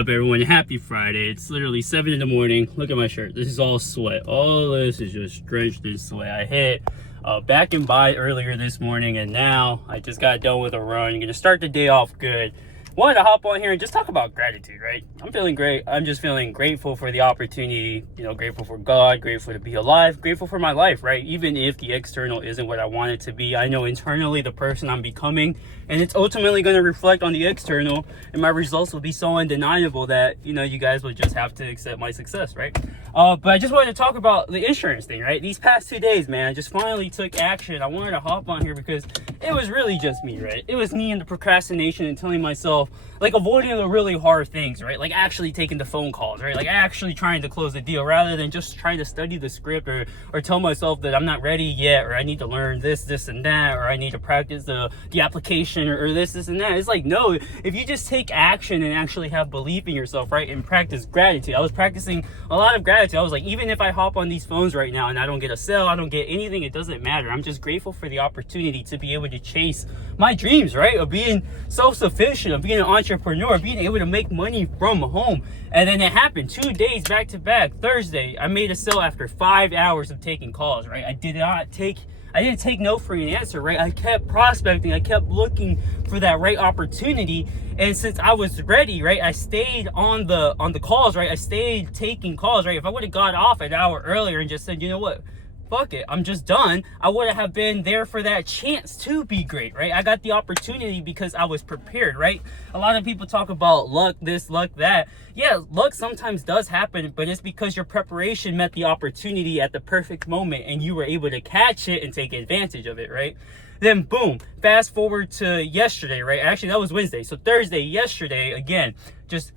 Up everyone, happy Friday. It's literally 7 in the morning. Look at my shirt. This is all sweat. All this is just drenched in sweat. I hit back and by earlier this morning, and now I just got done with a run. Gonna start the day off good. Wanted to hop on here and just talk about gratitude, right? I'm feeling great. I'm just feeling grateful for the opportunity, grateful for God, grateful to be alive, grateful for my life, right? Even if the external isn't what I want it to be, I know internally the person I'm becoming, and it's ultimately going to reflect on the external, and my results will be so undeniable that, you guys will just have to accept my success, right? But I just wanted to talk about the insurance thing, right? These past 2 days, man, I just finally took action. I wanted to hop on here because it was really just me, right? It was me and the procrastination and telling myself, like, avoiding the really hard things, right? Like actually taking the phone calls, right? Like actually trying to close the deal rather than just trying to study the script or tell myself that I'm not ready yet, or I need to learn this and that, or I need to practice the application or this and that. It's like, no, if you just take action and actually have belief in yourself, right? And practice gratitude. I was practicing a lot of gratitude. I was like, even if I hop on these phones right now and I don't get a sale, I don't get anything, it doesn't matter. I'm just grateful for the opportunity to be able to chase my dreams, right? Of being self-sufficient, of being an entrepreneur, being able to make money from home. And then it happened 2 days back to back. Thursday, I made a sale after 5 hours of taking calls, right? I didn't take no for an answer, right? I kept prospecting. I kept looking for that right opportunity. And since I was ready, right, I stayed on the calls, right? I stayed taking calls, right? If I would have got off an hour earlier and just said, you know what, fuck it, I'm just done, I would have been there for that chance to be great, right? I got the opportunity because I was prepared, right? A lot of people talk about luck this, luck that. Yeah, luck sometimes does happen, but it's because your preparation met the opportunity at the perfect moment and you were able to catch it and take advantage of it, right? Then boom, fast forward to yesterday, right? Actually, that was Wednesday. So Thursday, yesterday, again,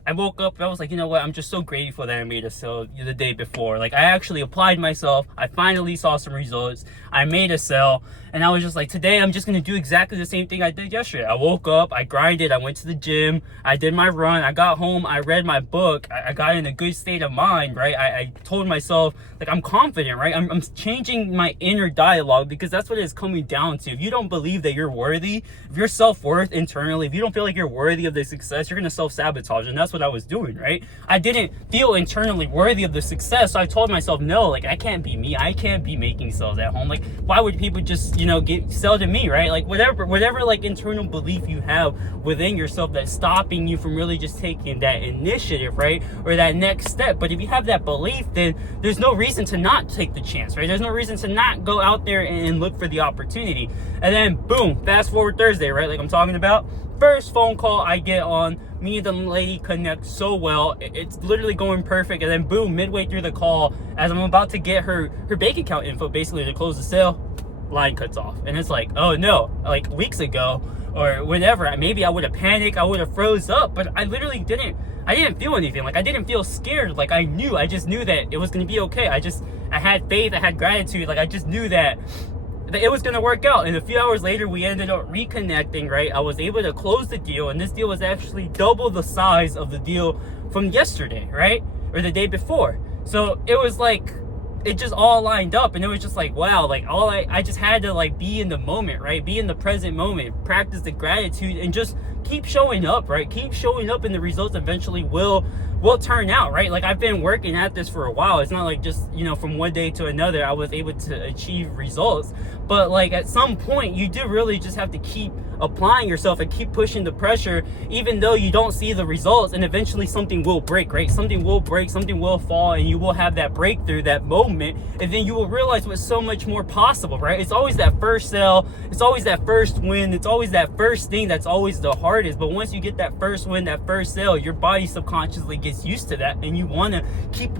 I woke up and I was like, you know what? I'm just so grateful that I made a sale the day before. Like, I actually applied myself. I finally saw some results. I made a sale. And I was just like, today I'm just going to do exactly the same thing I did yesterday. I woke up, I grinded, I went to the gym, I did my run, I got home, I read my book, I got in a good state of mind, right? I told myself, like, I'm confident, right? I'm changing my inner dialogue because that's what it's coming down to. If you don't believe that you're worthy, if your self-worth internally, if you don't feel like you're worthy of the success, you're going to self-sabotage. And that's what I was doing, right? I didn't feel internally worthy of the success. So I told myself, no, like, I can't be me. I can't be making sales at home. Like, why would people just, sell to me, right? Like, whatever like internal belief you have within yourself that's stopping you from really just taking that initiative, right? Or that next step. But if you have that belief, then there's no reason to not take the chance, right? There's no reason to not go out there and look for the opportunity. And then boom, fast forward Thursday, right? Like I'm talking about, first phone call I get on, me and the lady connect so well. It's literally going perfect. And then boom, midway through the call, as I'm about to get her bank account info basically to close the sale, line cuts off. And it's like, oh no, like weeks ago or whenever, maybe I would have panicked, I would have froze up, but I literally didn't feel anything. Like, I didn't feel scared. Like, I just knew that it was going to be okay. I had faith, I had gratitude. Like, I just knew that it was going to work out. And a few hours later, we ended up reconnecting, right? I was able to close the deal, and this deal was actually double the size of the deal from yesterday, right? Or the day before. So it was like, it just all lined up, and it was just like, wow, like I just had to like be in the moment, right? Be in the present moment, practice the gratitude, and just keep showing up, right? Keep showing up, and the results eventually will turn out, right? Like, I've been working at this for a while. It's not like just, from one day to another I was able to achieve results. But like, at some point, you do really just have to keep applying yourself and keep pushing the pressure, even though you don't see the results. And eventually something will break, right? Something will break, something will fall, and you will have that breakthrough, that moment, and then you will realize what's so much more possible, right? It's always that first sale, it's always that first win, it's always that first thing that's always the hardest. But once you get that first win, that first sale, your body subconsciously gets used to that, and you want to keep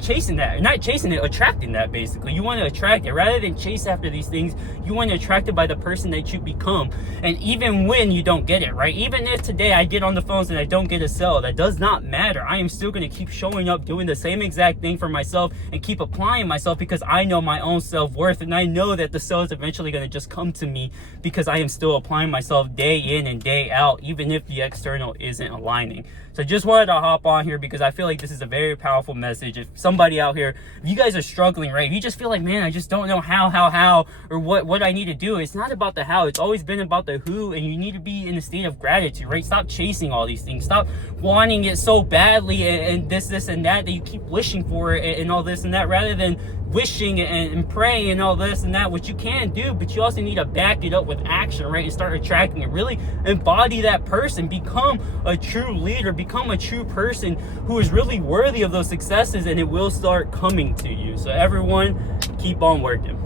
chasing that. Not chasing it, attracting that. Basically, you want to attract it rather than chase after these things. You want to attract it by the person that you become. And even when you don't get it, right? Even if today I get on the phones and I don't get a sale, that does not matter. I am still going to keep showing up, doing the same exact thing for myself, and keep applying myself, because I know my own self-worth, and I know that the sale is eventually going to just come to me because I am still applying myself day in and day out, even if the external isn't aligning. So just wanted to hop on here because I feel like this is a very powerful message. If somebody out here, if you guys are struggling, right, if you just feel like, man, I just don't know how, or what I need to do, it's not about the how. It's always been about the who, and you need to be in a state of gratitude, right? Stop chasing all these things. Stop wanting it so badly and this and that you keep wishing for it and all this and that, rather than wishing and praying and all this and that, which you can do, but you also need to back it up with action, right? And start attracting it. Really embody that person. Become a true leader. Become a true person who is really worthy of those successes, and it will start coming to you. So everyone, keep on working.